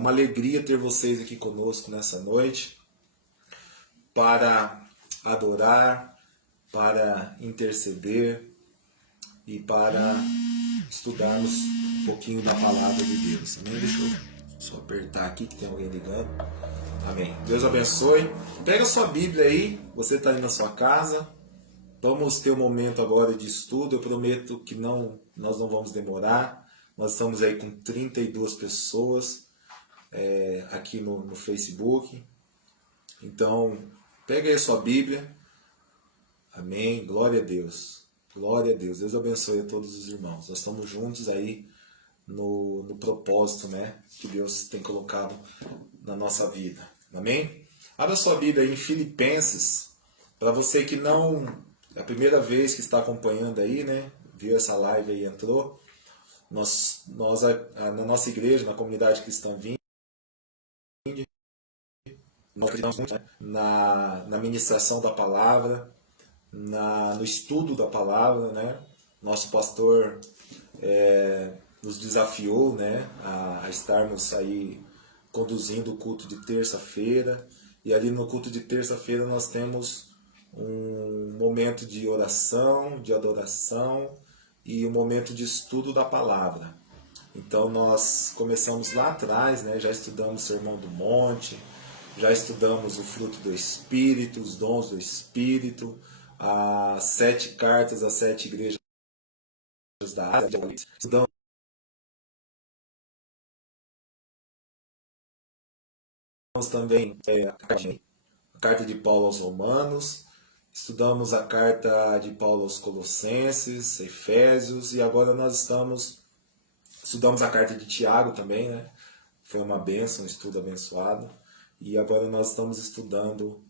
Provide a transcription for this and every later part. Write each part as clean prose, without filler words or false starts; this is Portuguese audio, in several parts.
uma alegria ter vocês aqui conosco nessa noite para adorar, para interceder e para estudarmos um pouquinho da palavra de Deus. Amém? Deixa eu só apertar aqui que tem alguém ligando. Amém. Deus abençoe. Pega a sua Bíblia aí, você está aí na sua casa. Vamos ter um momento agora de estudo. Eu prometo que nós não vamos demorar. Nós estamos aí com 32 pessoas aqui no Facebook. Então, pega aí a sua Bíblia. Amém. Glória a Deus. Glória a Deus. Deus abençoe a todos os irmãos. Nós estamos juntos aí no propósito, né, que Deus tem colocado na nossa vida. Amém? Abra sua Bíblia aí em Filipenses. Para você que não... É a primeira vez que está acompanhando aí, né? Viu essa live aí, entrou. Nós na nossa igreja, na comunidade cristã Vinde, nós acreditamos muito, né, na ministração da palavra, no estudo da palavra, né? Nosso pastor nos desafiou, né, a estarmos aí conduzindo o culto de terça-feira. E ali no culto de terça-feira nós temos um momento de oração, de adoração e um momento de estudo da palavra. Então nós começamos lá atrás, né? Já estudamos o Sermão do Monte, já estudamos o fruto do Espírito, os dons do Espírito, as 7 cartas às 7 igrejas da Ásia. Estudamos também a carta de Paulo aos Romanos, estudamos a carta de Paulo aos Colossenses, Efésios, e agora nós estudamos a carta de Tiago também, né? Foi uma bênção, um estudo abençoado. E agora nós estamos estudando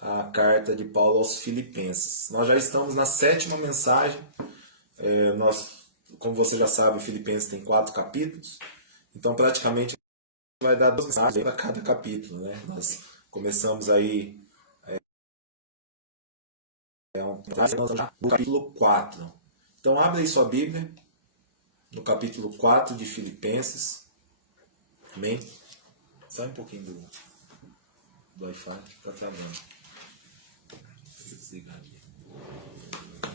a carta de Paulo aos Filipenses. Nós já estamos na 7ª mensagem. Como você já sabe, Filipenses tem 4 capítulos. Então praticamente vai dar 2 mensagens para cada capítulo, né? Nós começamos aí no capítulo 4. Então abre aí sua Bíblia no capítulo 4 de Filipenses. Amém? Sai um pouquinho do Wi-Fi, está travando.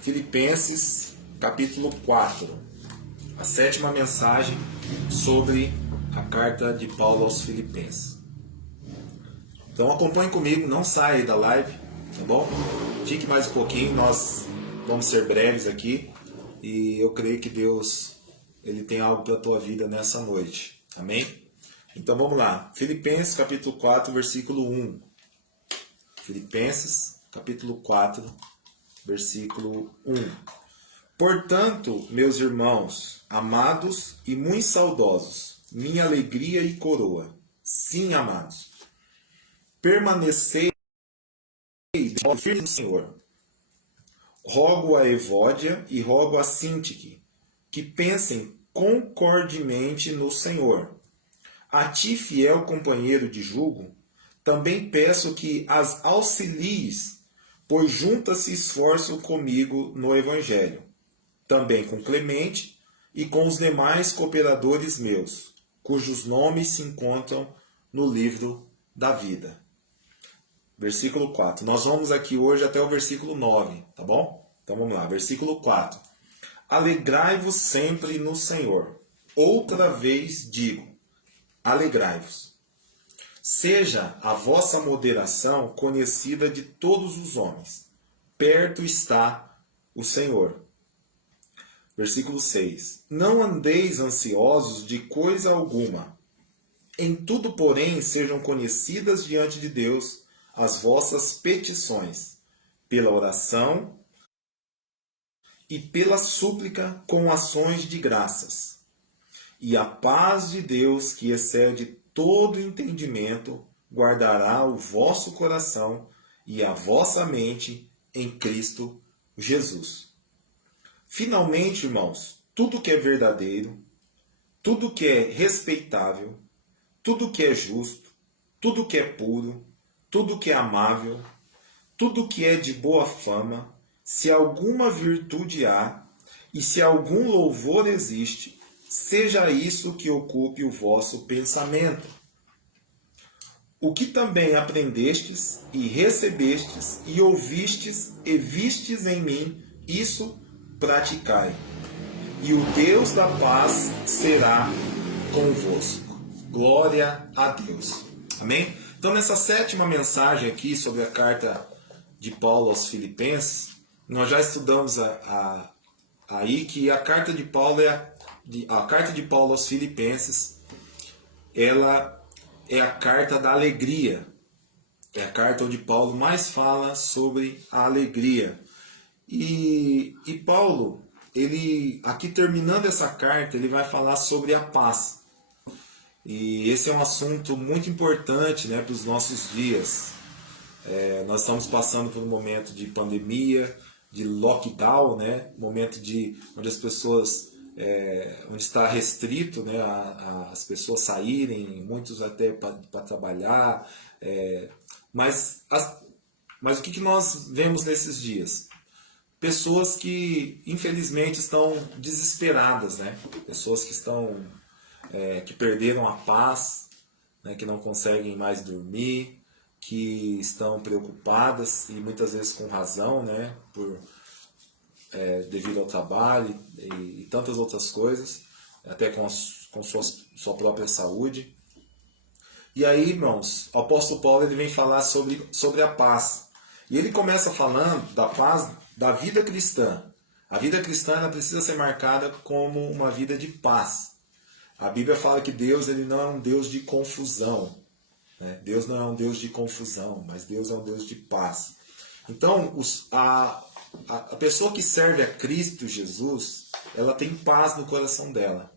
Filipenses, capítulo 4. A 7ª mensagem sobre a carta de Paulo aos Filipenses. Então acompanhe comigo, não saia da live, tá bom? Fique mais um pouquinho, nós vamos ser breves aqui. E eu creio que Deus, Ele tem algo para a tua vida nessa noite. Amém? Então vamos lá. Filipenses capítulo 4, versículo 1. Filipenses capítulo 4, versículo 1. Portanto, meus irmãos, amados e muito saudosos, minha alegria e coroa, sim, amados, permanecei firmes no Senhor. Rogo a Evódia e rogo a Sintique, que pensem concordemente no Senhor. A ti, fiel companheiro de jugo, também peço que as auxilies, pois juntas se esforçam comigo no Evangelho, também com Clemente e com os demais cooperadores meus, cujos nomes se encontram no livro da vida. Versículo 4. Nós vamos aqui hoje até o versículo 9, tá bom? Então vamos lá, versículo 4. Alegrai-vos sempre no Senhor. Outra vez digo, alegrai-vos. Seja a vossa moderação conhecida de todos os homens. Perto está o Senhor. Versículo 6. Não andeis ansiosos de coisa alguma. Em tudo, porém, sejam conhecidas diante de Deus as vossas petições, pela oração e pela súplica com ações de graças. E a paz de Deus, que excede todo entendimento, guardará o vosso coração e a vossa mente em Cristo Jesus. Finalmente, irmãos, tudo que é verdadeiro, tudo que é respeitável, tudo que é justo, tudo que é puro, tudo que é amável, tudo que é de boa fama, se alguma virtude há e se algum louvor existe, seja isso que ocupe o vosso pensamento. O que também aprendestes e recebestes e ouvistes e vistes em mim, isso praticai. E o Deus da paz será convosco. Glória a Deus. Amém? Então, nessa sétima mensagem aqui sobre a carta de Paulo aos Filipenses, nós já estudamos aí que a carta de Paulo a carta de Paulo aos Filipenses, ela é a carta da alegria. É a carta onde Paulo mais fala sobre a alegria. E Paulo, ele aqui terminando essa carta, ele vai falar sobre a paz. E esse é um assunto muito importante, né, para os nossos dias. Nós estamos passando por um momento de pandemia, de lockdown, né, momento onde as pessoas, onde está restrito, né, as pessoas saírem, muitos até para trabalhar. Mas o que nós vemos nesses dias? Pessoas que infelizmente estão desesperadas, né? Pessoas que estão que perderam a paz, né? Que não conseguem mais dormir, que estão preocupadas e muitas vezes com razão, né? Devido ao trabalho e tantas outras coisas, até com sua própria saúde. E aí, irmãos, o apóstolo Paulo ele vem falar sobre a paz. E ele começa falando da paz da vida cristã. A vida cristã ela precisa ser marcada como uma vida de paz. A Bíblia fala que Deus ele não é um Deus de confusão. Né? Deus não é um Deus de confusão, mas Deus é um Deus de paz. Então, a pessoa que serve a Cristo Jesus, ela tem paz no coração dela.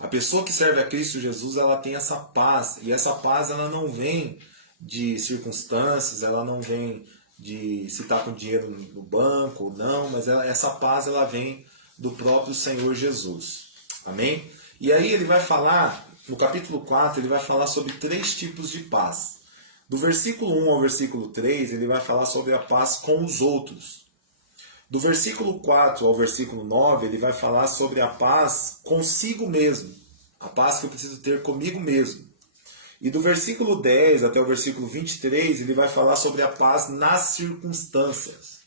A pessoa que serve a Cristo Jesus, ela tem essa paz. E essa paz ela não vem de circunstâncias, ela não vem de se está com dinheiro no banco ou não, mas essa paz ela vem do próprio Senhor Jesus. Amém? E aí ele vai falar, no capítulo 4, ele vai falar sobre 3 tipos de paz. Do versículo 1 ao versículo 3, ele vai falar sobre a paz com os outros. Do versículo 4 ao versículo 9, ele vai falar sobre a paz consigo mesmo. A paz que eu preciso ter comigo mesmo. E do versículo 10 até o versículo 23, ele vai falar sobre a paz nas circunstâncias.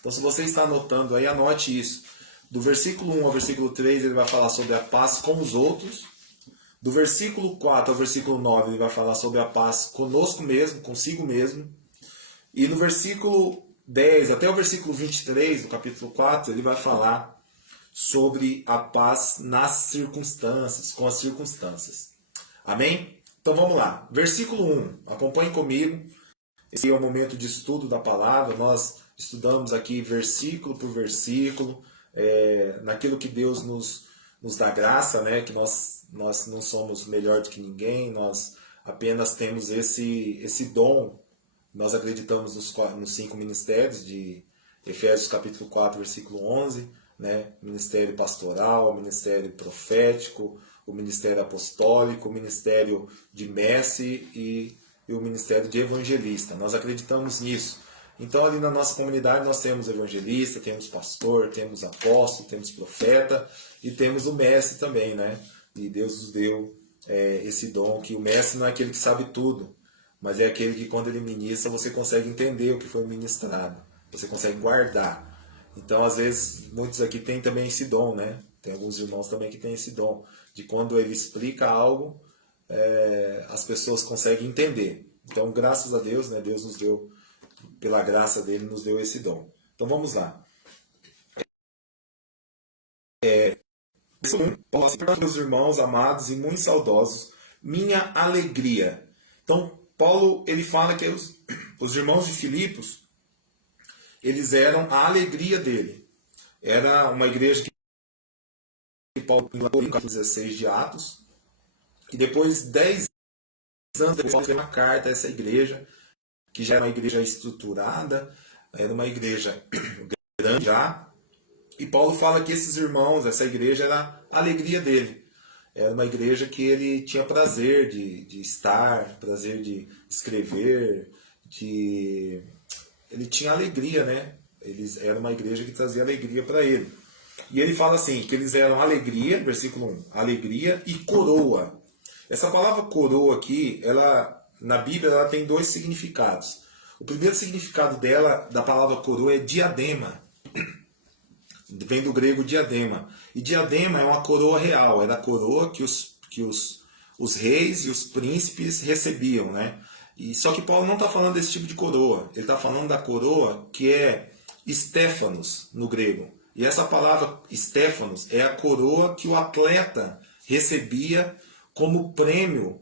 Então, se você está anotando aí, anote isso. Do versículo 1 ao versículo 3, ele vai falar sobre a paz com os outros. Do versículo 4 ao versículo 9, ele vai falar sobre a paz conosco mesmo, consigo mesmo. E no versículo 10 até o versículo 23 do capítulo 4, ele vai falar sobre a paz nas circunstâncias, com as circunstâncias. Amém? Então vamos lá. Versículo 1, acompanhe comigo. Esse é o momento de estudo da palavra. Nós estudamos aqui versículo por versículo, naquilo que Deus nos dá graça, né? Que nós não somos melhor do que ninguém, nós apenas temos esse dom. Nós acreditamos nos 5 ministérios de Efésios capítulo 4, versículo 11, né? Ministério pastoral, ministério profético, o ministério apostólico, o ministério de mestre e o ministério de evangelista. Nós acreditamos nisso. Então ali na nossa comunidade nós temos evangelista, temos pastor, temos apóstolo, temos profeta e temos o mestre também, né? E Deus nos deu esse dom, que o mestre não é aquele que sabe tudo, mas é aquele que quando ele ministra você consegue entender o que foi ministrado, você consegue guardar. Então às vezes muitos aqui têm também esse dom, né? Tem alguns irmãos também que têm esse dom, de quando ele explica algo, as pessoas conseguem entender. Então graças a Deus, né? Deus nos deu, pela graça dele, nos deu esse dom. Então vamos lá. Paulo assim, meus irmãos amados e muito saudosos, minha alegria. Então Paulo ele fala que os irmãos de Filipos, eles eram a alegria dele. Era uma igreja que Paulo implantou em capítulo 16 de Atos, e depois, 10 anos depois, Paulo escreveu uma carta a essa igreja, que já era uma igreja estruturada, era uma igreja grande já, e Paulo fala que esses irmãos, essa igreja era a alegria dele. Era uma igreja que ele tinha prazer de estar, prazer de escrever, ele tinha alegria, né? Era uma igreja que trazia alegria para ele. E ele fala assim, que eles eram alegria, versículo 1, alegria e coroa. Essa palavra coroa aqui, ela na Bíblia, ela tem dois significados. O primeiro significado dela, da palavra coroa, é diadema. Vem do grego diadema. E diadema é uma coroa real, era a coroa que os reis e os príncipes recebiam, né? E, só que Paulo não está falando desse tipo de coroa. Ele está falando da coroa que é Stéphanos, no grego. E essa palavra Stéphanos é a coroa que o atleta recebia como prêmio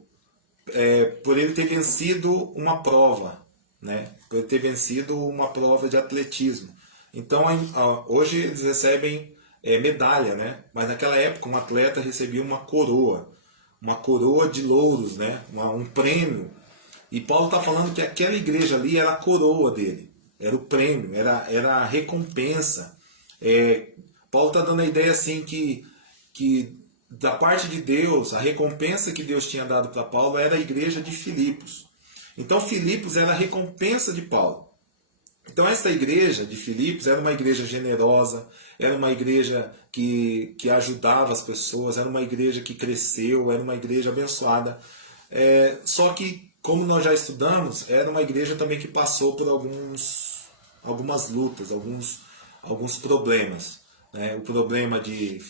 por ele ter vencido uma prova, né? Por ele ter vencido uma prova de atletismo. Então, hoje eles recebem medalha, né? Mas naquela época um atleta recebia uma coroa de louros, né? Um prêmio. E Paulo está falando que aquela igreja ali era a coroa dele, era o prêmio, era a recompensa. Paulo está dando a ideia assim que da parte de Deus, a recompensa que Deus tinha dado para Paulo era a igreja de Filipos. Então Filipos era a recompensa de Paulo. Então essa igreja de Filipos era uma igreja generosa, era uma igreja que ajudava as pessoas, era uma igreja que cresceu, era uma igreja abençoada. Só que, como nós já estudamos, era uma igreja também que passou por algumas lutas, alguns problemas. Né? O problema de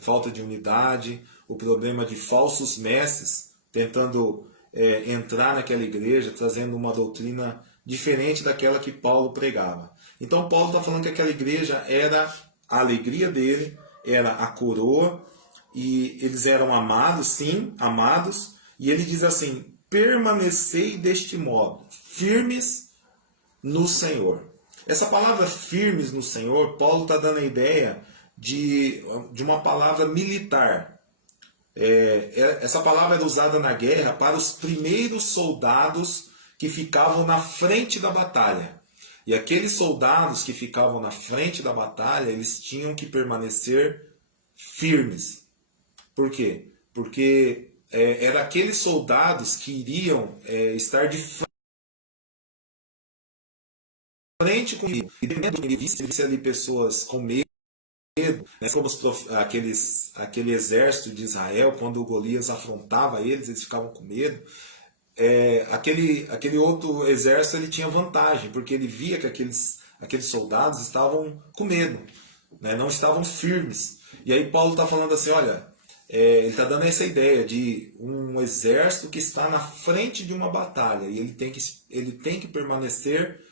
falta de unidade, o problema de falsos mestres tentando entrar naquela igreja, trazendo uma doutrina diferente daquela que Paulo pregava. Então Paulo está falando que aquela igreja era a alegria dele, era a coroa, e eles eram amados, sim, amados, e ele diz assim: permanecei deste modo, firmes no Senhor. Essa palavra firmes no Senhor, Paulo está dando a ideia de uma palavra militar. Essa palavra era usada na guerra para os primeiros soldados que ficavam na frente da batalha. E aqueles soldados que ficavam na frente da batalha, eles tinham que permanecer firmes. Por quê? Porque eram aqueles soldados que iriam estar de frente com ele. E dentro do inimigo, se visse ali pessoas com medo, né, como aquele exército de Israel, quando Golias afrontava eles ficavam com medo. Aquele outro exército ele tinha vantagem, porque ele via que aqueles soldados estavam com medo, né, não estavam firmes. E aí Paulo está falando assim, olha, ele está dando essa ideia de um exército que está na frente de uma batalha, e ele tem que permanecer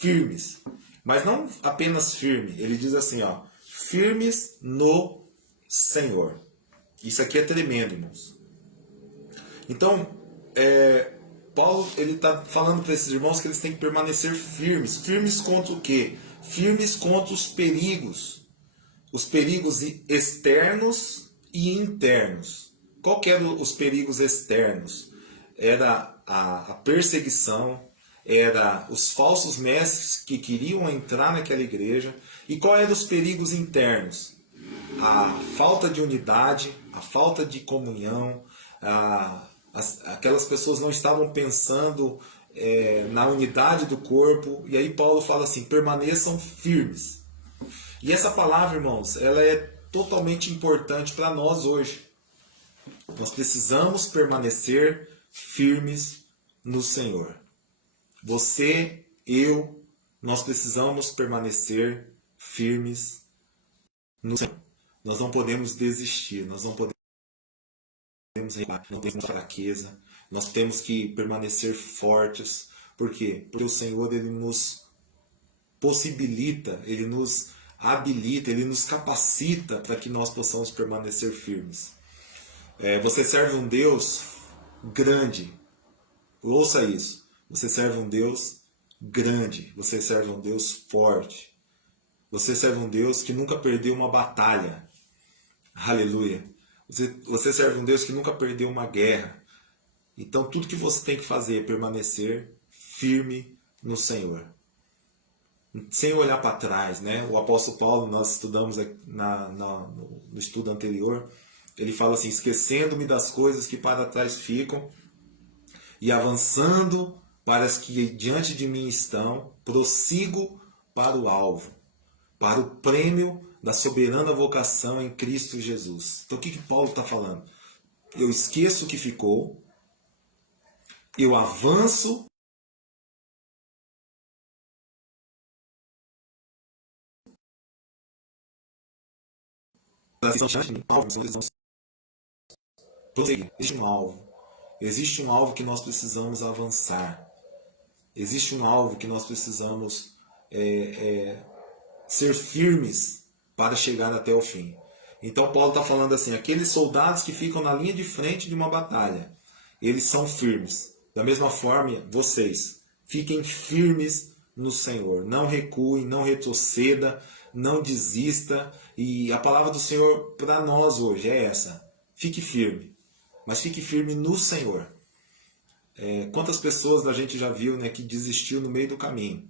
firmes. Mas não apenas firme, ele diz assim, ó, firmes no Senhor. Isso aqui é tremendo, irmãos. Então, Paulo ele está falando para esses irmãos que eles têm que permanecer firmes. Firmes contra o quê? Firmes contra os perigos externos e internos. Qual que eram os perigos externos? Era a perseguição, era os falsos mestres que queriam entrar naquela igreja. E qual eram os perigos internos? A falta de unidade, a falta de comunhão, aquelas pessoas não estavam pensando na unidade do corpo. E aí Paulo fala assim, permaneçam firmes. E essa palavra, irmãos, ela é totalmente importante para nós hoje. Nós precisamos permanecer firmes no Senhor. Você, eu, nós precisamos permanecer firmes no Senhor. Nós não podemos desistir, nós não podemos recuar, não temos fraqueza. Nós temos que permanecer fortes. Por quê? Porque o Senhor ele nos possibilita, ele nos habilita, ele nos capacita para que nós possamos permanecer firmes. Você serve um Deus grande. Ouça isso. Você serve um Deus grande. Você serve um Deus forte. Você serve um Deus que nunca perdeu uma batalha. Aleluia. Você serve um Deus que nunca perdeu uma guerra. Então tudo que você tem que fazer é permanecer firme no Senhor. Sem olhar para trás, né? O apóstolo Paulo, nós estudamos no estudo anterior, ele fala assim, esquecendo-me das coisas que para trás ficam e avançando para as que diante de mim estão, prossigo para o alvo, para o prêmio da soberana vocação em Cristo Jesus. Então o que Paulo está falando? Eu esqueço o que ficou, eu avanço prosseguir. Existe um alvo. Existe um alvo que nós precisamos avançar. Existe um alvo que nós precisamos ser firmes para chegar até o fim. Então Paulo está falando assim, aqueles soldados que ficam na linha de frente de uma batalha, eles são firmes. Da mesma forma, vocês, fiquem firmes no Senhor. Não recuem, não retroceda, não desista. E a palavra do Senhor para nós hoje é essa. Fique firme. Mas fique firme no Senhor. Quantas pessoas a gente já viu, né, que desistiu no meio do caminho?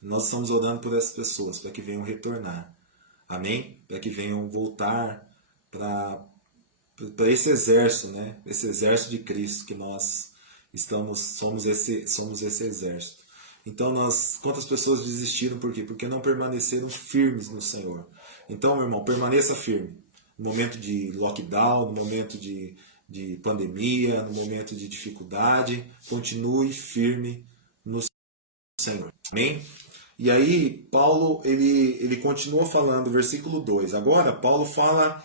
Nós estamos orando por essas pessoas, para que venham retornar. Amém? Para que venham voltar para esse exército, né? Esse exército de Cristo que nós somos esse exército. Então, quantas pessoas desistiram por quê? Porque não permaneceram firmes no Senhor. Então, meu irmão, permaneça firme. No momento de lockdown, no momento de pandemia, no momento de dificuldade, continue firme no Senhor. Amém? E aí, Paulo, ele continua falando, versículo 2. Agora, Paulo fala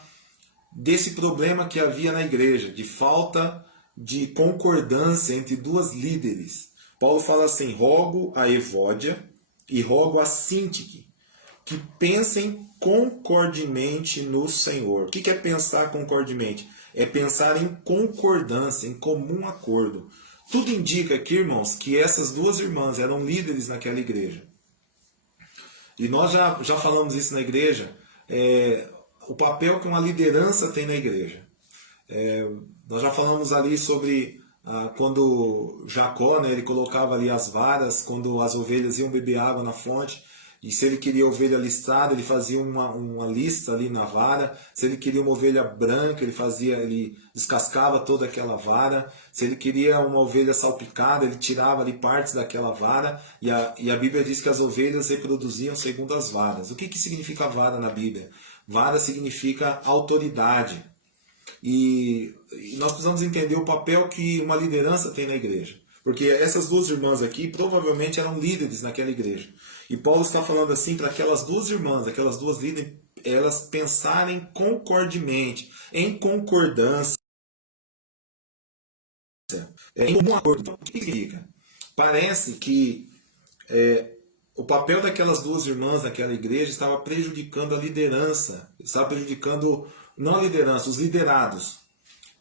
desse problema que havia na igreja, de falta de concordância entre duas líderes. Paulo fala assim, rogo a Evódia e rogo a Síntique, que pensem concordemente no Senhor. O que é pensar concordemente? É pensar em concordância, em comum acordo. Tudo indica aqui, irmãos, que essas duas irmãs eram líderes naquela igreja. E nós já falamos isso na igreja, o papel que uma liderança tem na igreja. Nós já falamos ali sobre quando Jacó, né, ele colocava ali as varas, quando as ovelhas iam beber água na fonte, e se ele queria ovelha listrada, ele fazia uma lista ali na vara. Se ele queria uma ovelha branca, ele descascava toda aquela vara. Se ele queria uma ovelha salpicada, ele tirava ali partes daquela vara. E a Bíblia diz que as ovelhas reproduziam segundo as varas. O que significa vara na Bíblia? Vara significa autoridade. E nós precisamos entender o papel que uma liderança tem na igreja. Porque essas duas irmãs aqui provavelmente eram líderes naquela igreja. E Paulo está falando assim para aquelas duas irmãs, aquelas duas líderes, elas pensarem concordemente, em concordância, em comum acordo. Então, o que significa? Parece que o papel daquelas duas irmãs naquela igreja estava prejudicando a liderança, estava prejudicando, não a liderança, os liderados.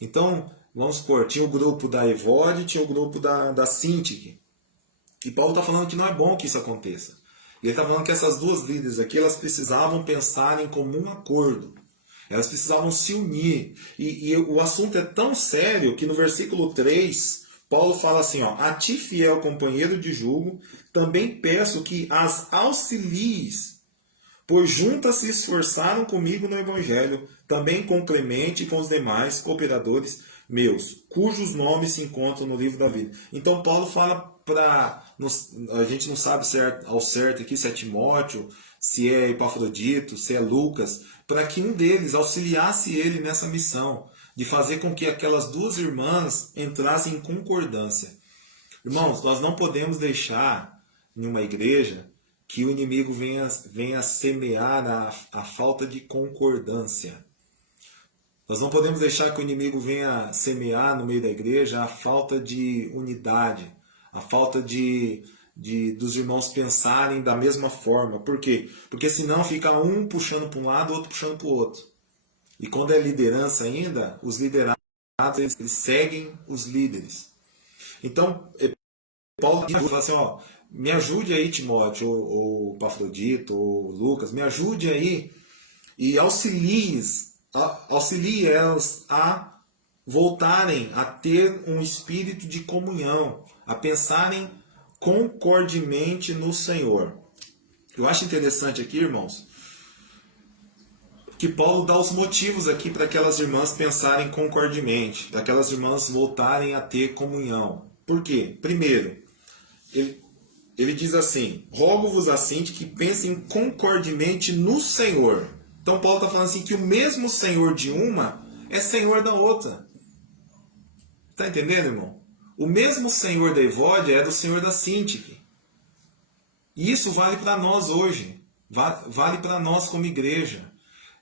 Então, vamos supor, tinha o grupo da Evódia e tinha o grupo da Síntique. E Paulo está falando que não é bom que isso aconteça. E ele está falando que essas duas líderes aqui, elas precisavam pensar em comum acordo. Elas precisavam se unir. E o assunto é tão sério que no versículo 3, Paulo fala assim, ó, a ti, fiel companheiro de jugo, também peço que as auxilies, pois juntas se esforçaram comigo no Evangelho, também com Clemente e com os demais cooperadores meus, cujos nomes se encontram no livro da vida. Então Paulo fala a gente não sabe ao certo aqui se é Timóteo, se é Epafrodito, se é Lucas, para que um deles auxiliasse ele nessa missão, de fazer com que aquelas duas irmãs entrassem em concordância. Irmãos, nós não podemos deixar em uma igreja que o inimigo venha semear a falta de concordância. Nós não podemos deixar que o inimigo venha semear no meio da igreja a falta de unidade, a falta dos irmãos pensarem da mesma forma. Por quê? Porque senão fica um puxando para um lado, outro puxando para o outro. E quando é liderança ainda, os liderados eles seguem os líderes. Então, Paulo fala assim, ó, me ajude aí, Timóteo, ou Epafrodito, ou Lucas, me ajude aí e auxilie elas a voltarem a ter um espírito de comunhão, a pensarem concordemente no Senhor. Eu acho interessante aqui, irmãos, que Paulo dá os motivos aqui para aquelas irmãs pensarem concordemente, para aquelas irmãs voltarem a ter comunhão. Por quê? Primeiro, ele diz assim, rogo-vos assim que pensem concordemente no Senhor. Então Paulo está falando assim que o mesmo Senhor de uma é Senhor da outra. Está entendendo, irmão? O mesmo Senhor da Evódia era o Senhor da Sintique. E isso vale para nós hoje. Vale para nós como igreja.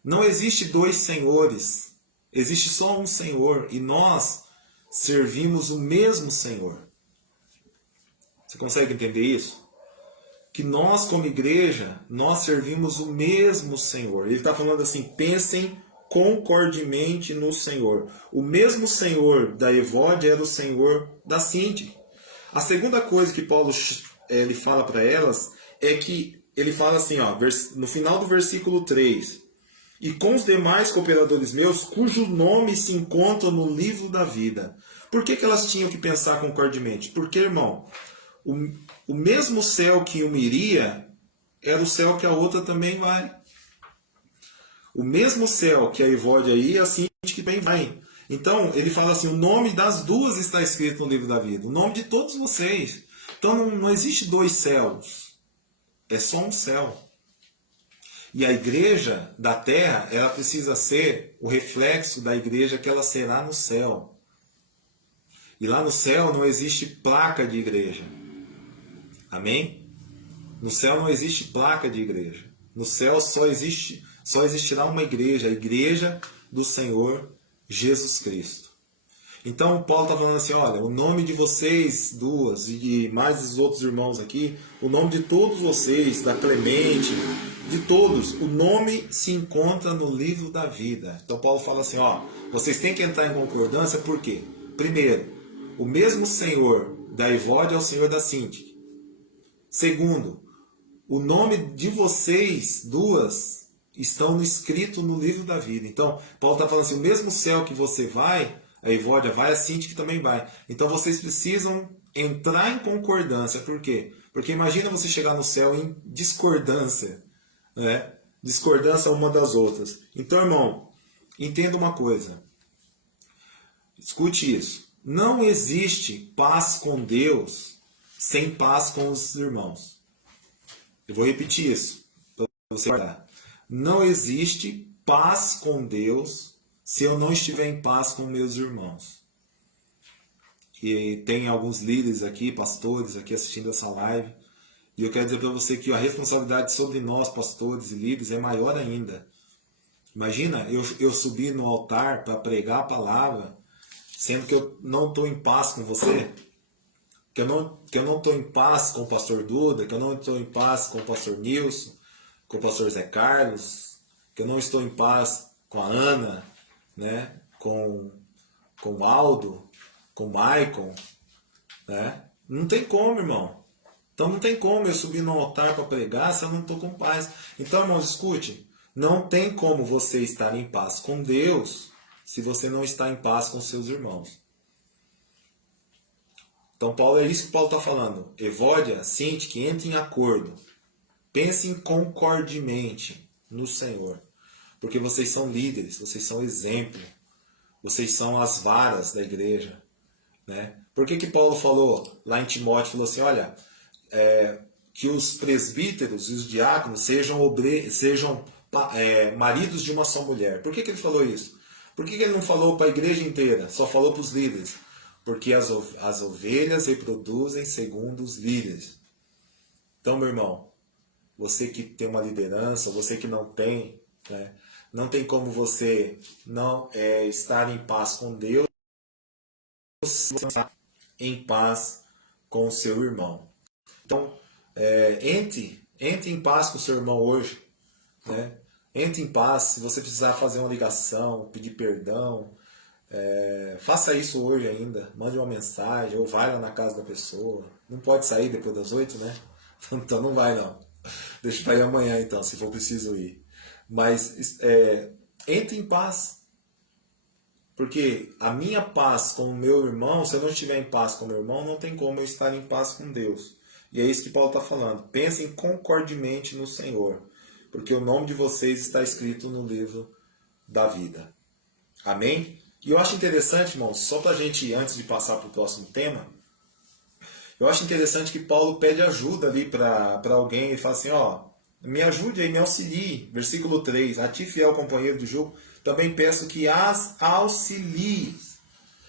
Não existe dois senhores. Existe só um Senhor. E nós servimos o mesmo Senhor. Você consegue entender isso? Que nós como igreja, nós servimos o mesmo Senhor. Ele está falando assim, pensem concordemente no Senhor. O mesmo Senhor da Evódia era o Senhor da Sintique. A segunda coisa que Paulo ele fala para elas é que ele fala assim, ó, no final do versículo 3, e com os demais cooperadores meus, cujo nome se encontra no livro da vida. Por que elas tinham que pensar concordemente? Porque, irmão, o mesmo céu que uma iria era o céu que a outra também vai. O mesmo céu que a Evódia ia, assim que também vai. Então, ele fala assim, o nome das duas está escrito no livro da vida. O nome de todos vocês. Então, não existe dois céus. É só um céu. E a igreja da terra, ela precisa ser o reflexo da igreja que ela será no céu. E lá no céu não existe placa de igreja. Amém? No céu não existe placa de igreja. No céu só existirá uma igreja, a igreja do Senhor Jesus Cristo. Então Paulo está falando assim, olha, o nome de vocês duas e mais os outros irmãos aqui, o nome de todos vocês, da Clemente, de todos, o nome se encontra no livro da vida. Então Paulo fala assim, ó, vocês têm que entrar em concordância, por quê? Primeiro, o mesmo Senhor da Evódia é o Senhor da Sintique. Segundo, o nome de vocês duas estão escrito no livro da vida. Então, Paulo está falando assim, o mesmo céu que você vai, a Evódia vai, a Sintique também vai. Então vocês precisam entrar em concordância. Por quê? Porque imagina você chegar no céu em discordância, né? Discordância uma das outras. Então, irmão, entenda uma coisa. Escute isso. Não existe paz com Deus sem paz com os irmãos. Eu vou repetir isso para você guardar. Não existe paz com Deus se eu não estiver em paz com meus irmãos. E tem alguns líderes aqui, pastores aqui assistindo essa live. E eu quero dizer para você que a responsabilidade sobre nós, pastores e líderes, é maior ainda. Imagina eu subir no altar para pregar a palavra, sendo que eu não estou em paz com você. Que eu não estou em paz com o pastor Duda, que eu não estou em paz com o pastor Nilson, com o pastor Zé Carlos, que eu não estou em paz com a Ana, né? com o Aldo, com o Maicon. Né? Não tem como, irmão. Então não tem como eu subir no altar para pregar se eu não estou com paz. Então, irmãos, escute. Não tem como você estar em paz com Deus se você não está em paz com seus irmãos. Então, Paulo, é isso que Paulo está falando. Evódia, Sintique, entre em acordo. Pensem concordemente no Senhor. Porque vocês são líderes, vocês são exemplo. Vocês são as varas da igreja. Né? Por que Paulo falou, lá em Timóteo, falou assim, olha, que os presbíteros e os diáconos sejam maridos de uma só mulher. Por que ele falou isso? Por que ele não falou para a igreja inteira, só falou para os líderes? Porque as ovelhas reproduzem segundo os líderes. Então, meu irmão, você que tem uma liderança, você que não tem, né, não tem como você não estar em paz com Deus, em paz com o seu irmão. Então, entre em paz com o seu irmão hoje. Né? Entre em paz. Se você precisar fazer uma ligação, pedir perdão, faça isso hoje ainda. Mande uma mensagem ou vai lá na casa da pessoa. Não pode sair depois das 8, né? Então não vai não. Deixa para ir amanhã então, se for preciso ir. Mas entre em paz. Porque a minha paz com o meu irmão, se eu não estiver em paz com o meu irmão, não tem como eu estar em paz com Deus. E é isso que Paulo está falando. Pensem concordemente no Senhor, porque o nome de vocês está escrito no livro da vida. Amém? E eu acho interessante, irmãos, só para a gente, antes de passar para o próximo tema, eu acho interessante que Paulo pede ajuda ali para alguém e fala assim, ó, me ajude aí, me auxilie. Versículo 3, a ti, fiel companheiro de jugo, também peço que as auxilies.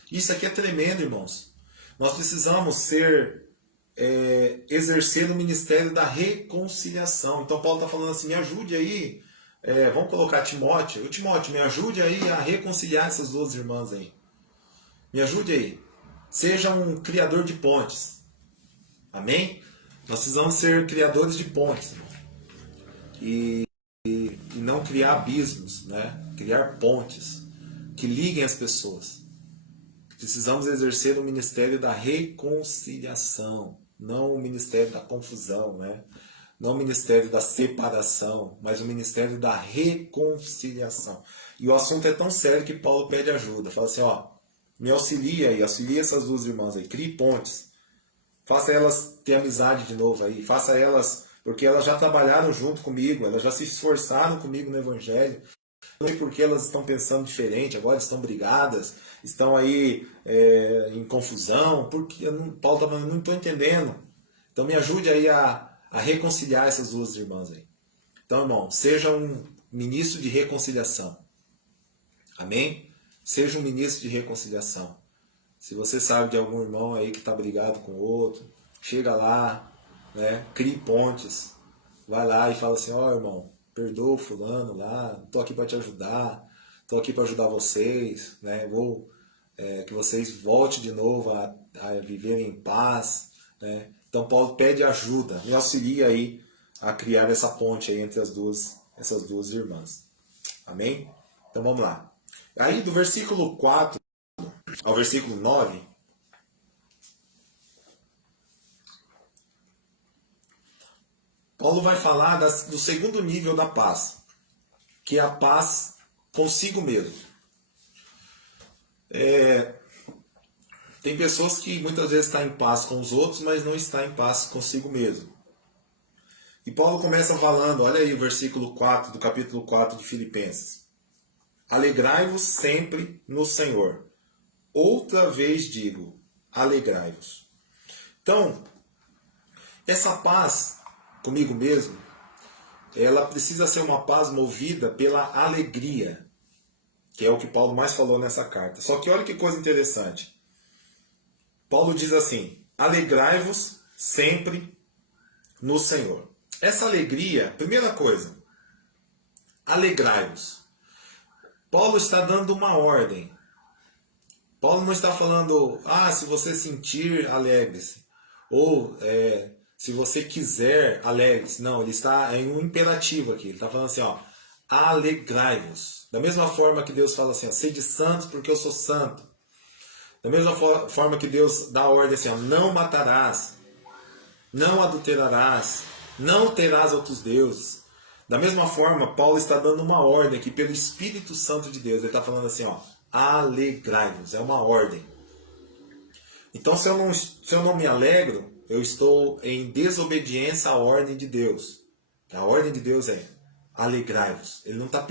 Isso aqui é tremendo, irmãos. Nós precisamos exercer o ministério da reconciliação. Então Paulo está falando assim, me ajude aí, vamos colocar Timóteo. Timóteo, me ajude aí a reconciliar essas duas irmãs aí. Me ajude aí. Seja um criador de pontes. Amém? Nós precisamos ser criadores de pontes. E não criar abismos, né? Criar pontes que liguem as pessoas. Precisamos exercer o ministério da reconciliação, não o ministério da confusão, né? Não o ministério da separação, mas o ministério da reconciliação. E o assunto é tão sério que Paulo pede ajuda. Fala assim, ó, me auxilia aí, auxilia essas duas irmãs aí, crie pontes. Faça elas ter amizade de novo aí, faça elas, porque elas já trabalharam junto comigo, elas já se esforçaram comigo no Evangelho. Não sei porque elas estão pensando diferente, agora estão brigadas, estão aí em confusão, porque Paulo está falando, não estou entendendo. Então me ajude aí a reconciliar essas duas irmãs aí. Então, irmão, seja um ministro de reconciliação. Amém? Seja um ministro de reconciliação. Se você sabe de algum irmão aí que está brigado com o outro, chega lá, né, crie pontes, vai lá e fala assim, ó irmão, perdoa o fulano lá, estou aqui para te ajudar, estou aqui para ajudar vocês, né, vou que vocês voltem de novo a viverem em paz, né. Então Paulo pede ajuda, me auxilia aí a criar essa ponte aí entre essas duas irmãs. Amém? Então vamos lá. Aí do versículo 4 ao versículo 9, Paulo vai falar do segundo nível da paz, que é a paz consigo mesmo. Tem pessoas que muitas vezes estão em paz com os outros, mas não estão em paz consigo mesmo. E Paulo começa falando, olha aí o versículo 4 do capítulo 4 de Filipenses. Alegrai-vos sempre no Senhor. Outra vez digo, alegrai-vos. Então, essa paz comigo mesmo, ela precisa ser uma paz movida pela alegria, que é o que Paulo mais falou nessa carta. Só que olha que coisa interessante. Paulo diz assim, alegrai-vos sempre no Senhor. Essa alegria, primeira coisa, alegrai-vos. Paulo está dando uma ordem. Paulo não está falando, se você sentir, alegre-se. Ou, se você quiser, alegre-se. Não, ele está em um imperativo aqui. Ele está falando assim, ó, alegrai-vos. Da mesma forma que Deus fala assim, ó, sede santos porque eu sou santo. Da mesma forma que Deus dá a ordem assim, ó, não matarás, não adulterarás, não terás outros deuses. Da mesma forma, Paulo está dando uma ordem aqui pelo Espírito Santo de Deus. Ele está falando assim, ó, alegrai-vos, é uma ordem. Então, se eu não me alegro, eu estou em desobediência à ordem de Deus. A ordem de Deus é alegrai-vos. Ele não está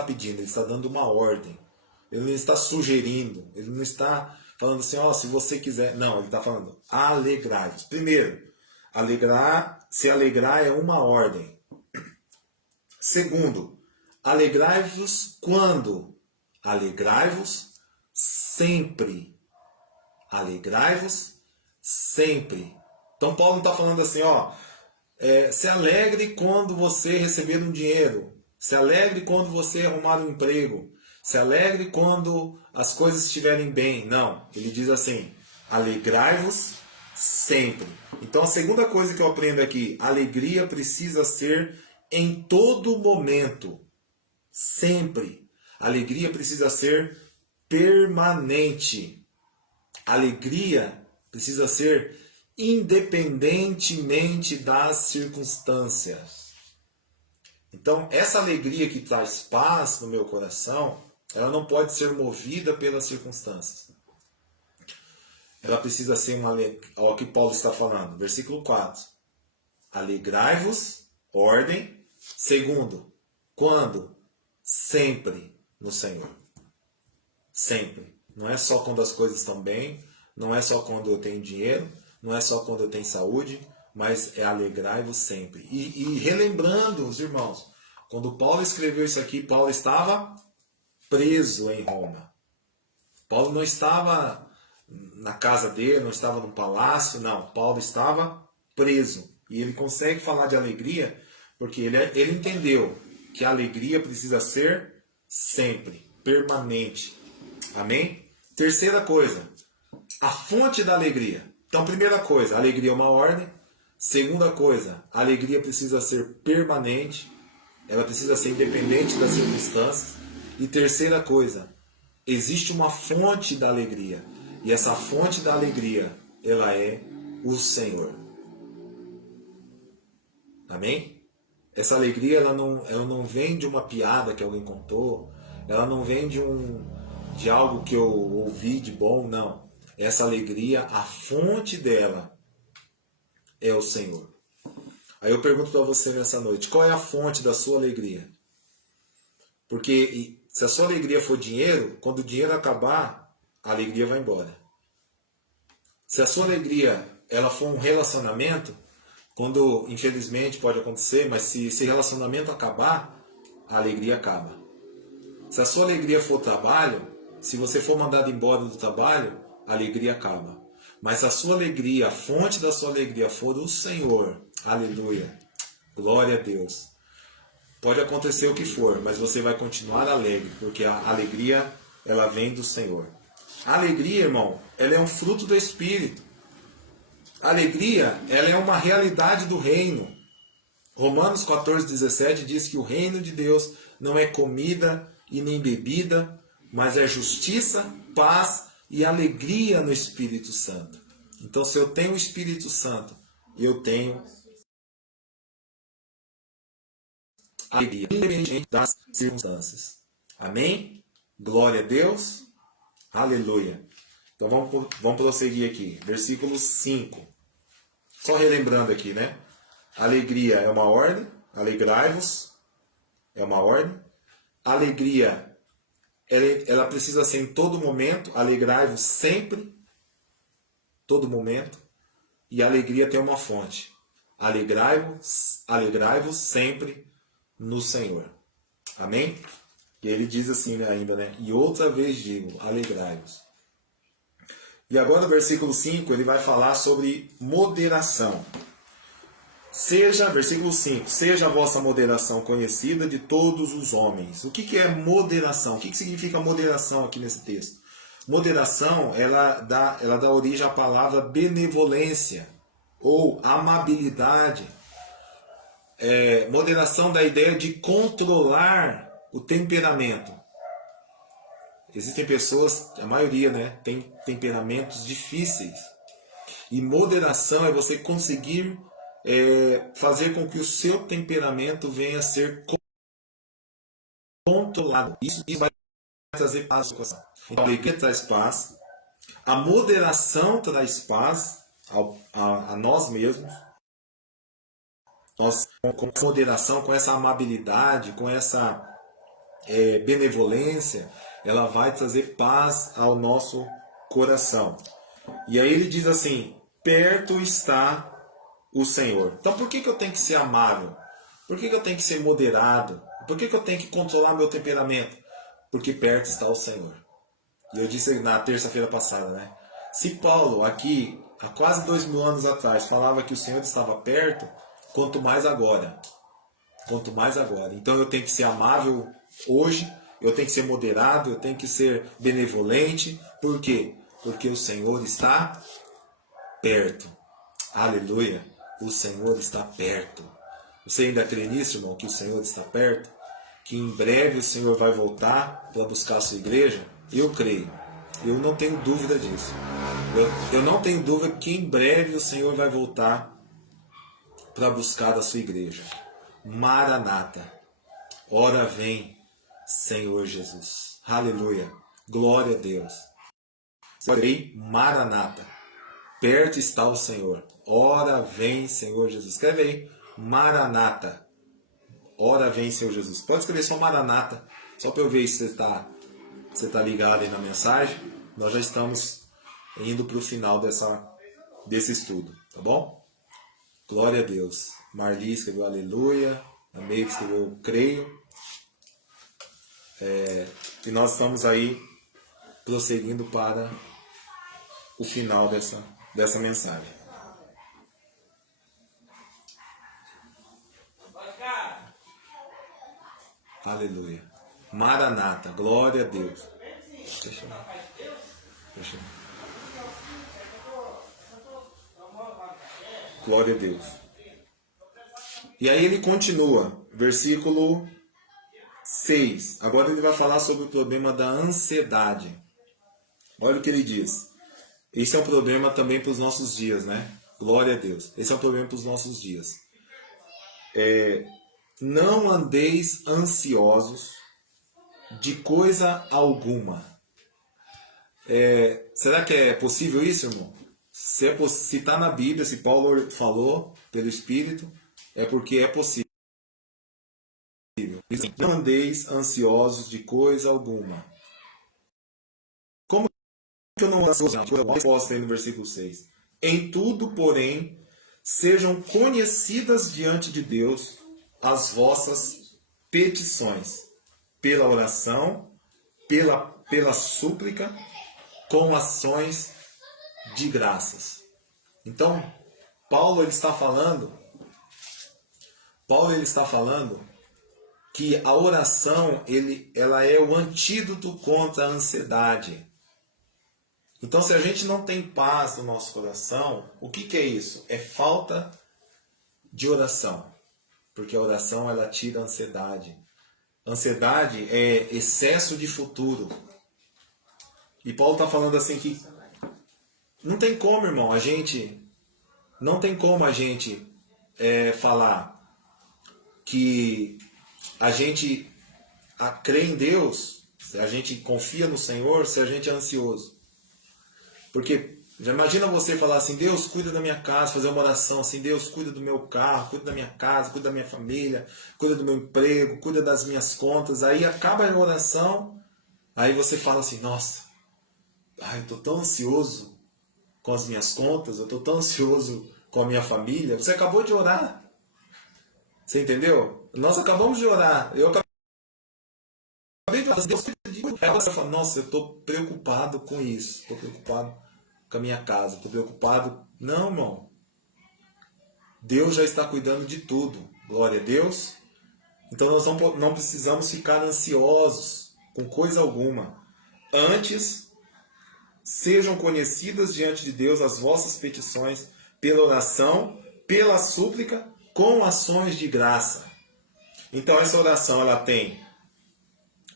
pedindo, ele está dando uma ordem. Ele não está sugerindo, ele não está falando assim, ó, se você quiser. Não, ele está falando alegrai-vos. Primeiro, se alegrar é uma ordem. Segundo, alegrai-vos quando? Alegrai-vos sempre. Alegrai-vos sempre. Então Paulo não está falando assim, ó, se alegre quando você receber um dinheiro. Se alegre quando você arrumar um emprego. Se alegre quando as coisas estiverem bem. Não, ele diz assim, alegrai-vos sempre. Então a segunda coisa que eu aprendo aqui, alegria precisa ser em todo momento. Sempre. Alegria precisa ser permanente. Alegria precisa ser independentemente das circunstâncias. Então, essa alegria que traz paz no meu coração, ela não pode ser movida pelas circunstâncias. Ela precisa ser uma alegria. Olha o que Paulo está falando, versículo 4. Alegrai-vos, ordem. Segundo, quando? Sempre no Senhor. Sempre. Não é só quando as coisas estão bem, não é só quando eu tenho dinheiro, não é só quando eu tenho saúde, mas é alegrai-vos sempre. E relembrando, os irmãos, quando Paulo escreveu isso aqui, Paulo estava preso em Roma. Paulo não estava na casa dele, não estava no palácio, não. Paulo estava preso. E ele consegue falar de alegria porque ele entendeu que a alegria precisa ser sempre, permanente. Amém? Terceira coisa, a fonte da alegria. Então, primeira coisa, a alegria é uma ordem. Segunda coisa, a alegria precisa ser permanente. Ela precisa ser independente das circunstâncias. E terceira coisa, existe uma fonte da alegria. E essa fonte da alegria, ela é o Senhor. Amém? Essa alegria, ela não vem de uma piada que alguém contou. Ela não vem de algo que eu ouvi de bom, não. Essa alegria, a fonte dela é o Senhor. Aí eu pergunto para você nessa noite, qual é a fonte da sua alegria? Porque se a sua alegria for dinheiro, quando o dinheiro acabar, a alegria vai embora. Se a sua alegria ela for um relacionamento, quando infelizmente pode acontecer, mas se esse relacionamento acabar, a alegria acaba. Se a sua alegria for trabalho, se você for mandado embora do trabalho, a alegria acaba. Mas se a sua alegria, a fonte da sua alegria for o Senhor, aleluia, glória a Deus. Pode acontecer o que for, mas você vai continuar alegre, porque a alegria, ela vem do Senhor. A alegria, irmão, ela é um fruto do Espírito. A alegria, ela é uma realidade do reino. Romanos 14:17 diz que o reino de Deus não é comida e nem bebida, mas é justiça, paz e alegria no Espírito Santo. Então, se eu tenho o Espírito Santo, eu tenho alegria, independente das circunstâncias. Amém? Glória a Deus. Aleluia. Então vamos prosseguir aqui. Versículo 5. Só relembrando aqui, né? Alegria é uma ordem. Alegrai-vos é uma ordem. Alegria, ela precisa ser em todo momento. Alegrai-vos sempre, todo momento. E alegria tem uma fonte. Alegrai-vos sempre no Senhor. Amém? E ele diz assim, né, ainda, né? E outra vez digo, alegrai-vos. E agora no versículo 5 ele vai falar sobre moderação. Versículo 5, seja a vossa moderação conhecida de todos os homens. O que é moderação? O que significa moderação aqui nesse texto? Moderação, ela dá origem à palavra benevolência ou amabilidade. Moderação dá a ideia de controlar o temperamento. Existem pessoas, a maioria, né, tem temperamentos difíceis. E moderação é você conseguir fazer com que o seu temperamento venha a ser controlado. Isso vai trazer paz ao coração. Então, a alegria traz paz. A moderação traz paz a nós mesmos. Nós, com essa moderação, com essa amabilidade, com essa benevolência, ela vai trazer paz ao nosso coração. E aí ele diz assim, perto está o Senhor. Então por que eu tenho que ser amável? Por que eu tenho que ser moderado? Por que eu tenho que controlar meu temperamento? Porque perto está o Senhor. E eu disse na terça-feira passada, né? Se Paulo aqui, há quase 2000 anos atrás, falava que o Senhor estava perto, quanto mais agora. Quanto mais agora. Então eu tenho que ser amável hoje, eu tenho que ser moderado, eu tenho que ser benevolente. Por quê? Porque o Senhor está perto. Aleluia. O Senhor está perto. Você ainda crê nisso, irmão? Que o Senhor está perto? Que em breve o Senhor vai voltar para buscar a sua igreja? Eu creio. Eu não tenho dúvida disso. Eu não tenho dúvida que em breve o Senhor vai voltar para buscar a sua igreja. Maranata. Ora vem, Senhor Jesus. Aleluia. Glória a Deus. Maranata. Perto está o Senhor. Ora vem, Senhor Jesus. Escreve aí. Maranata. Ora vem, Senhor Jesus. Pode escrever só Maranata. Só para eu ver se você tá ligado aí na mensagem. Nós já estamos indo para o final desse estudo. Tá bom? Glória a Deus. Marli escreveu aleluia. A Meire escreveu creio. E nós estamos aí prosseguindo para o final dessa mensagem. Aleluia. Maranata, glória a Deus. Deixa eu... Glória a Deus. E aí ele continua, versículo 6. Agora ele vai falar sobre o problema da ansiedade. Olha o que ele diz. Esse é um problema também para os nossos dias, né? Glória a Deus. Esse é um problema para os nossos dias. Não andeis ansiosos de coisa alguma. Será que é possível isso, irmão? Se está na Bíblia, se Paulo falou pelo Espírito, é porque é possível. Não andeis ansiosos de coisa alguma. Como que eu não ando ansioso? A resposta aí no versículo 6. Em tudo, porém, sejam conhecidas diante de Deus as vossas petições, pela oração, pela súplica, com ações de graças. Então, Paulo ele está falando que a oração ela é o antídoto contra a ansiedade. Então, se a gente não tem paz no nosso coração, o que é isso? É falta de oração. Porque a oração ela tira a ansiedade. Ansiedade é excesso de futuro. E Paulo está falando assim que não tem como, irmão, não tem como a gente falar que a gente crê em Deus, a gente confia no Senhor, se a gente é ansioso. Porque já imagina você falar assim, Deus, cuida da minha casa, fazer uma oração assim, Deus, cuida do meu carro, cuida da minha casa, cuida da minha família, cuida do meu emprego, cuida das minhas contas. Aí acaba a oração, aí você fala assim, nossa, eu estou tão ansioso com as minhas contas, eu estou tão ansioso com a minha família. Você acabou de orar. Você entendeu? Nós acabamos de orar. Eu acabei de orar. Deus pediu. Aí você fala, nossa, eu estou preocupado com isso. Estou preocupado com a minha casa. Estou preocupado. Não, irmão. Deus já está cuidando de tudo. Glória a Deus. Então nós não precisamos ficar ansiosos com coisa alguma. Antes, sejam conhecidas diante de Deus as vossas petições pela oração, pela súplica, com ações de graça. Então essa oração ela tem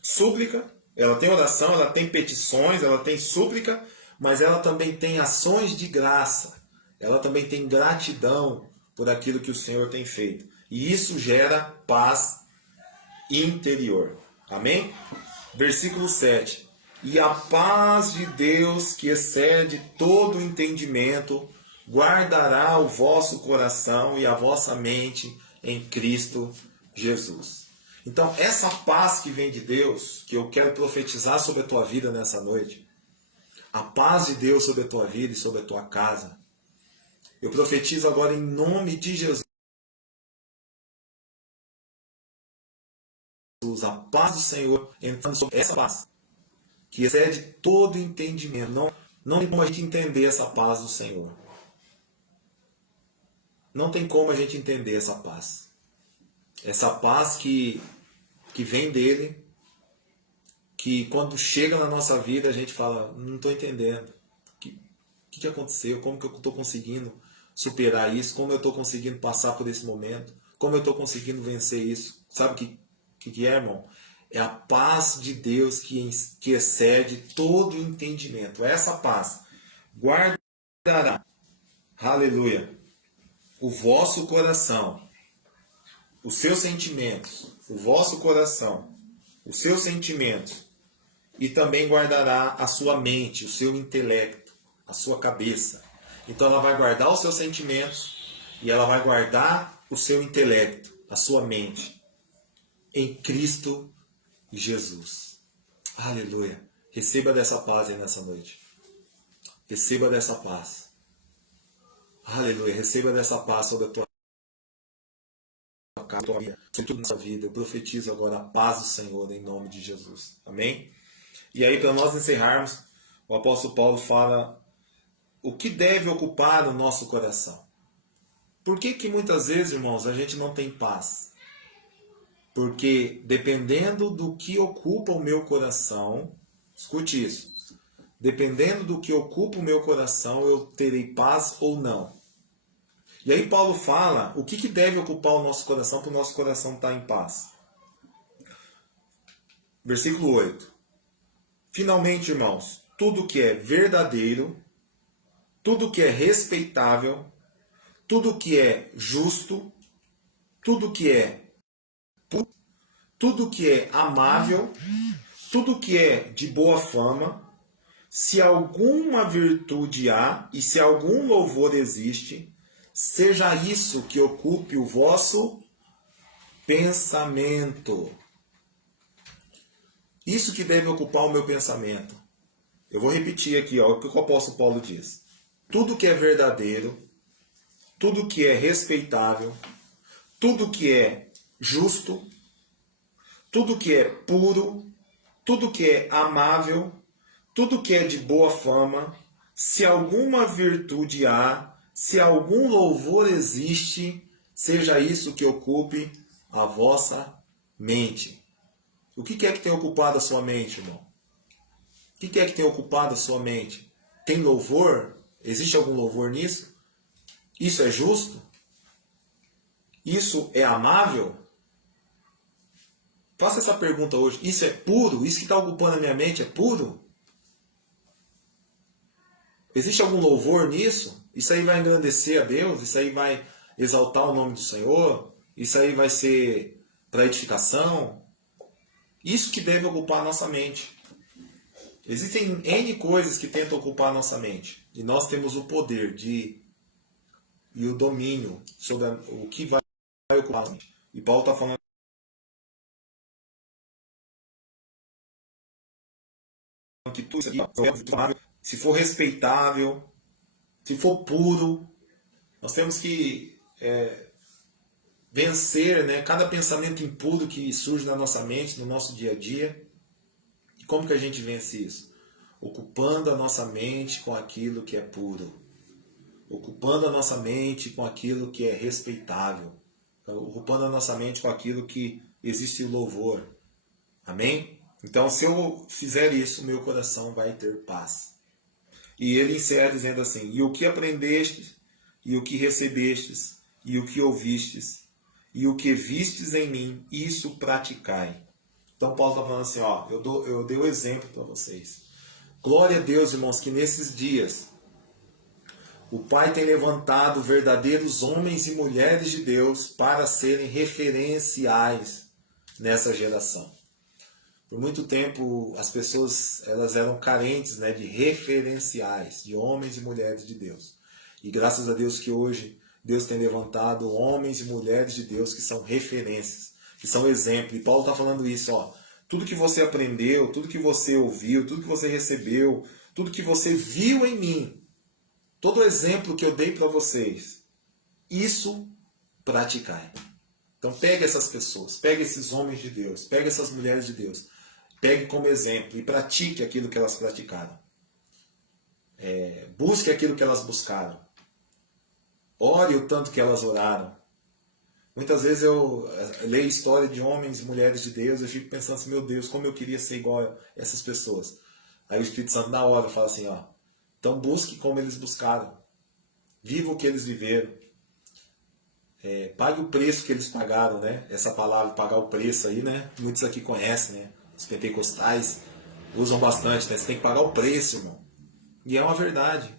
súplica, ela tem oração, ela tem petições, ela tem súplica, mas ela também tem ações de graça. Ela também tem gratidão por aquilo que o Senhor tem feito. E isso gera paz interior. Amém? Versículo 7. E a paz de Deus, que excede todo entendimento, guardará o vosso coração e a vossa mente em Cristo Jesus. Então, essa paz que vem de Deus, que eu quero profetizar sobre a tua vida nessa noite, a paz de Deus sobre a tua vida e sobre a tua casa, eu profetizo agora em nome de Jesus, a paz do Senhor entrando sobre essa paz, que excede todo entendimento. Não tem como a gente entender essa paz do Senhor. Não tem como a gente entender essa paz. Essa paz que vem dele, que quando chega na nossa vida a gente fala, não estou entendendo. O que aconteceu? Como que eu estou conseguindo superar isso? Como eu estou conseguindo passar por esse momento? Como eu estou conseguindo vencer isso? Sabe o que é, irmão? É a paz de Deus que excede todo entendimento. Essa paz guardará, aleluia, o vosso coração, os seus sentimentos, o vosso coração, os seus sentimentos, e também guardará a sua mente, o seu intelecto, a sua cabeça. Então ela vai guardar os seus sentimentos e ela vai guardar o seu intelecto, a sua mente, em Cristo Jesus. Aleluia. Receba dessa paz aí nessa noite. Receba dessa paz. Aleluia. Receba dessa paz sobre a tua casa, sobre tudo na sua vida. Eu profetizo agora a paz do Senhor em nome de Jesus. Amém? E aí, para nós encerrarmos, o apóstolo Paulo fala o que deve ocupar o nosso coração? Por que muitas vezes, irmãos, a gente não tem paz? Porque dependendo do que ocupa o meu coração, escute isso, dependendo do que ocupa o meu coração, eu terei paz ou não. E aí Paulo fala o que deve ocupar o nosso coração para o nosso coração estar em paz. Versículo 8. Finalmente, irmãos, tudo que é verdadeiro, tudo que é respeitável, tudo que é justo, tudo que é puro, tudo que é amável, tudo que é de boa fama, se alguma virtude há e se algum louvor existe, seja isso que ocupe o vosso pensamento. Isso que deve ocupar o meu pensamento. Eu vou repetir aqui o que o apóstolo Paulo diz. Tudo que é verdadeiro, tudo que é respeitável, tudo que é justo, tudo que é puro, tudo que é amável, tudo que é de boa fama, se alguma virtude há, se algum louvor existe, seja isso que ocupe a vossa mente. O que é que tem ocupado a sua mente, irmão? O que é que tem ocupado a sua mente? Tem louvor? Existe algum louvor nisso? Isso é justo? Isso é amável? Faça essa pergunta hoje. Isso é puro? Isso que está ocupando a minha mente é puro? Existe algum louvor nisso? Isso aí vai engrandecer a Deus? Isso aí vai exaltar o nome do Senhor? Isso aí vai ser para edificação? Isso que deve ocupar a nossa mente. Existem N coisas que tentam ocupar a nossa mente. E nós temos o poder e o domínio sobre o que vai ocupar a nossa mente. E Paulo está falando que tudo isso aqui, se for respeitável, se for puro, nós temos que vencer, né, cada pensamento impuro que surge na nossa mente, no nosso dia a dia. E como que a gente vence isso? Ocupando a nossa mente com aquilo que é puro. Ocupando a nossa mente com aquilo que é respeitável. Ocupando a nossa mente com aquilo que existe louvor. Amém? Então, se eu fizer isso, meu coração vai ter paz. E ele encerra dizendo assim: e o que aprendestes, e o que recebestes, e o que ouvistes, e o que vistes em mim, isso praticai. Então Paulo está falando assim, ó, eu dei o exemplo para vocês. Glória a Deus, irmãos, que nesses dias o Pai tem levantado verdadeiros homens e mulheres de Deus para serem referenciais nessa geração. Por muito tempo as pessoas elas eram carentes, né, de referenciais, de homens e mulheres de Deus. E graças a Deus que hoje Deus tem levantado homens e mulheres de Deus que são referências, que são exemplo. E Paulo está falando isso, ó. Tudo que você aprendeu, tudo que você ouviu, tudo que você recebeu, tudo que você viu em mim, todo o exemplo que eu dei para vocês, isso praticai. Então pegue essas pessoas, pegue esses homens de Deus, pegue essas mulheres de Deus, pegue como exemplo e pratique aquilo que elas praticaram. Busque aquilo que elas buscaram. Ore o tanto que elas oraram. Muitas vezes eu leio história de homens e mulheres de Deus e fico pensando assim, meu Deus, como eu queria ser igual a essas pessoas. Aí o Espírito Santo na hora fala assim, ó, então busque como eles buscaram. Viva o que eles viveram. Pague o preço que eles pagaram, né? Essa palavra, pagar o preço aí, né? Muitos aqui conhecem, né? Os pentecostais usam bastante, né? Você tem que pagar o preço, irmão. E é uma verdade,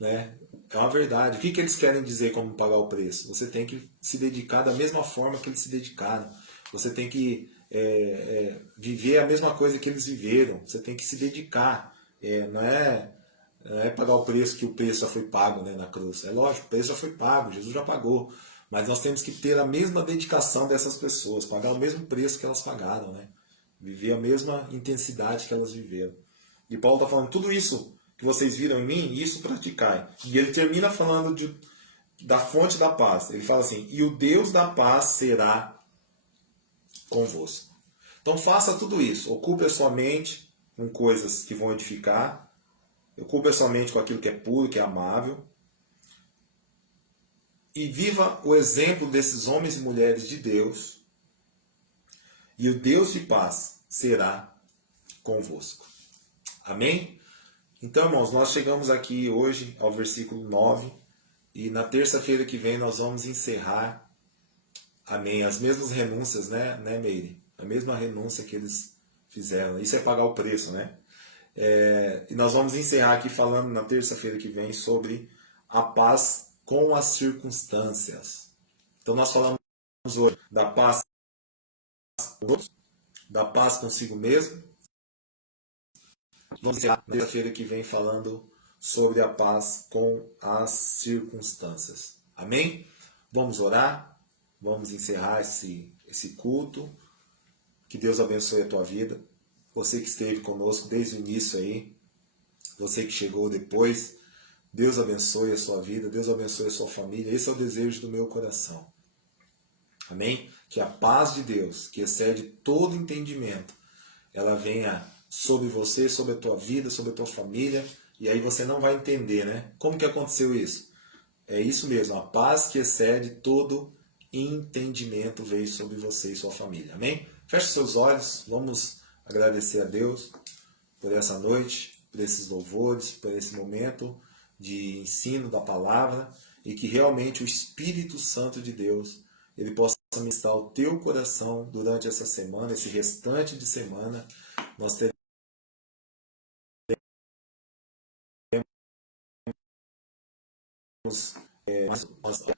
né? É uma verdade. O que eles querem dizer como pagar o preço? Você tem que se dedicar da mesma forma que eles se dedicaram. Você tem que viver a mesma coisa que eles viveram. Você tem que se dedicar. Não é pagar o preço que o preço já foi pago, né, na cruz. É lógico, o preço já foi pago, Jesus já pagou. Mas nós temos que ter a mesma dedicação dessas pessoas, pagar o mesmo preço que elas pagaram, né? Viver a mesma intensidade que elas viveram. E Paulo está falando, tudo isso que vocês viram em mim, isso praticai. E ele termina falando da fonte da paz. Ele fala assim, e o Deus da paz será convosco. Então faça tudo isso. Ocupe a sua mente com coisas que vão edificar. Ocupe a sua mente com aquilo que é puro, que é amável. E viva o exemplo desses homens e mulheres de Deus. E o Deus de paz será convosco. Amém? Então, irmãos, nós chegamos aqui hoje ao versículo 9. E na terça-feira que vem nós vamos encerrar, amém, as mesmas renúncias, né, Meire? A mesma renúncia que eles fizeram. Isso é pagar o preço, né? E nós vamos encerrar aqui falando na terça-feira que vem sobre a paz com as circunstâncias. Então nós falamos hoje da paz com outros, da paz consigo mesmo. Vamos encerrar na terça-feira que vem falando sobre a paz com as circunstâncias. Amém? Vamos orar, vamos encerrar esse culto. Que Deus abençoe a tua vida. Você que esteve conosco desde o início aí, você que chegou depois, Deus abençoe a sua vida, Deus abençoe a sua família. Esse é o desejo do meu coração. Amém? Que a paz de Deus, que excede todo entendimento, ela venha sobre você, sobre a tua vida, sobre a tua família. E aí você não vai entender, né? Como que aconteceu isso? É isso mesmo, a paz que excede todo entendimento veio sobre você e sua família. Amém? Feche seus olhos, vamos agradecer a Deus por essa noite, por esses louvores, por esse momento de ensino da palavra e que realmente o Espírito Santo de Deus ele possa ministrar o teu coração durante essa semana, esse restante de semana. Nós teremos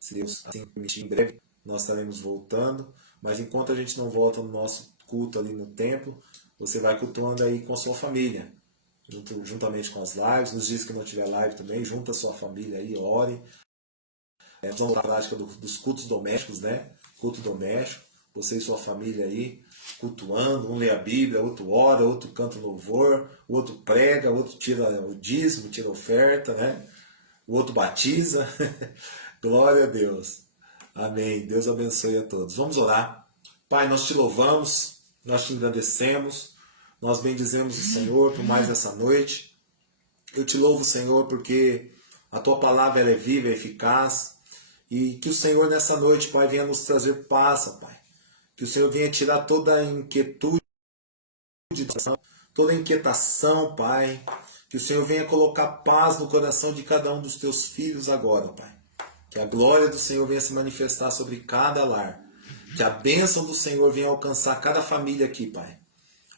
se Deus assim permitir, em breve nós estaremos voltando, mas enquanto a gente não volta no nosso culto ali no templo, você vai cultuando aí com a sua família, juntamente com as lives. Nos dias que não tiver live também, junta a sua família aí, ore. Nós vamos à prática dos cultos domésticos, né? Culto doméstico, você e sua família aí, cultuando, um lê a Bíblia, outro ora, outro canta louvor, o outro prega, o outro tira o dízimo, tira a oferta, né? O outro batiza. Glória a Deus. Amém. Deus abençoe a todos. Vamos orar. Pai, nós te louvamos, nós te engrandecemos, nós bendizemos o Senhor por mais essa noite. Eu te louvo, Senhor, porque a tua palavra ela é viva, é eficaz, e que o Senhor nessa noite, Pai, venha nos trazer paz, Pai. Que o Senhor venha tirar toda a inquietude, toda a inquietação, Pai. Que o Senhor venha colocar paz no coração de cada um dos teus filhos agora, Pai. Que a glória do Senhor venha se manifestar sobre cada lar. Que a bênção do Senhor venha alcançar cada família aqui, Pai.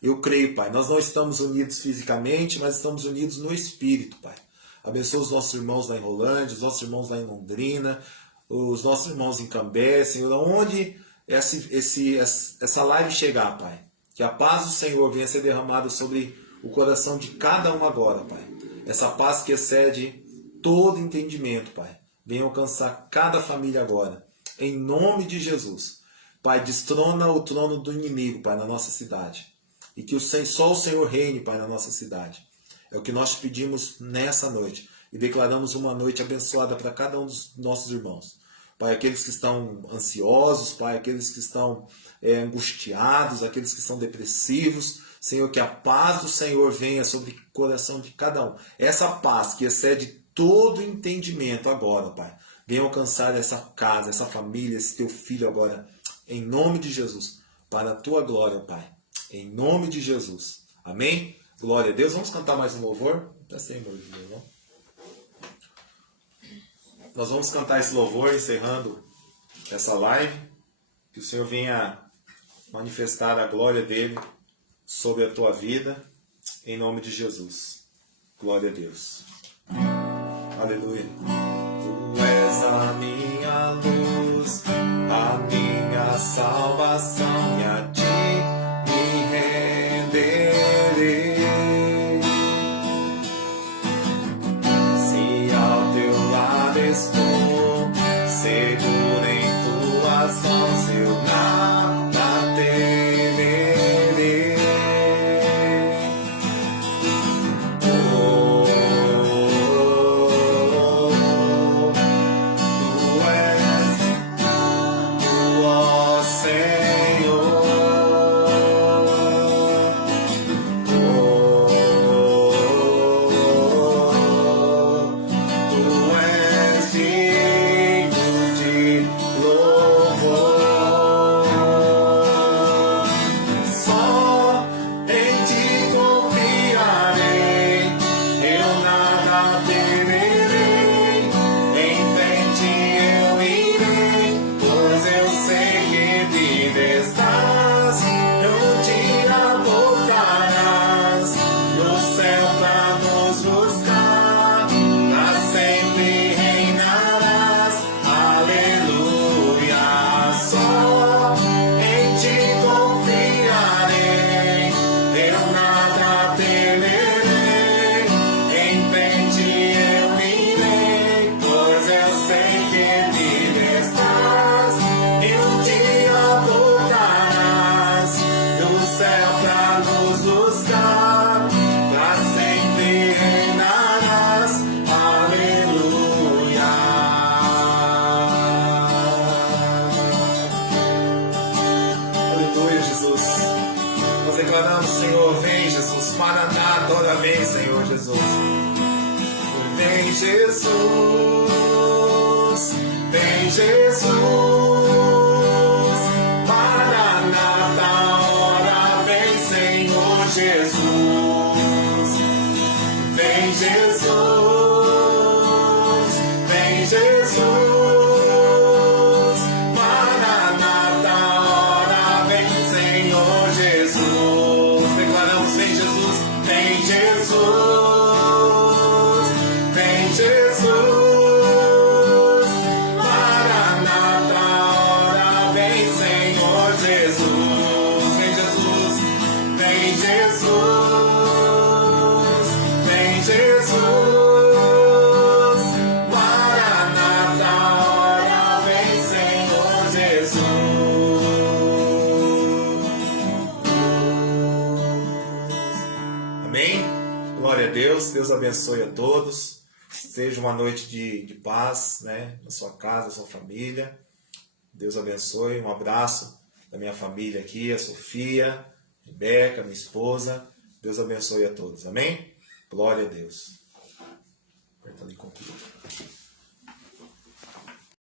Eu creio, Pai, nós não estamos unidos fisicamente, mas estamos unidos no Espírito, Pai. Abençoa os nossos irmãos lá em Rolândia, os nossos irmãos lá em Londrina, os nossos irmãos em Cambé, Senhor, aonde essa live chegar, Pai. Que a paz do Senhor venha ser derramada sobre o coração de cada um agora, Pai. Essa paz que excede todo entendimento, Pai. Venha alcançar cada família agora. Em nome de Jesus. Pai, destrona o trono do inimigo, Pai, na nossa cidade. E que só o Senhor reine, Pai, na nossa cidade. É o que nós pedimos nessa noite. E declaramos uma noite abençoada para cada um dos nossos irmãos. Pai, aqueles que estão ansiosos, Pai, aqueles que estão angustiados, aqueles que estão depressivos. Senhor, que a paz do Senhor venha sobre o coração de cada um. Essa paz que excede todo entendimento agora, Pai. Venha alcançar essa casa, essa família, esse teu filho agora. Em nome de Jesus. Para a tua glória, Pai. Em nome de Jesus. Amém? Glória a Deus. Vamos cantar mais um louvor? Está sem louvor. Nós vamos cantar esse louvor encerrando essa live. Que o Senhor venha manifestar a glória dele sobre a tua vida. Em nome de Jesus. Glória a Deus. Aleluia. Tu és a minha luz, a minha salvação, e a ti me renderei. Se ao teu lado estou, seguro em tuas mãos, eu nada temerei. Oh, tu és o Senhor. Oh, Maranata, ora vem, Senhor Jesus. Vem, Jesus. Vem, Jesus. Maranata, ora vem, Senhor Jesus. Vem, Jesus. Vem, Jesus. Maranata, ora vem, Senhor Jesus. Declaramos, vem, Jesus. Vem, Jesus. Vem, Jesus. Maranata, ora vem, Senhor Jesus. Vem, Jesus. Vem, Jesus. Vem, Jesus. Maranata, ora vem, Senhor Jesus. Amém? Glória a Deus. Deus abençoe a todos. Seja uma noite de paz, né? Na sua casa, na sua família. Deus abençoe. Um abraço da minha família aqui, a Sofia, a Rebeca, minha esposa. Deus abençoe a todos. Amém? Glória a Deus. Aperta ali com tudo.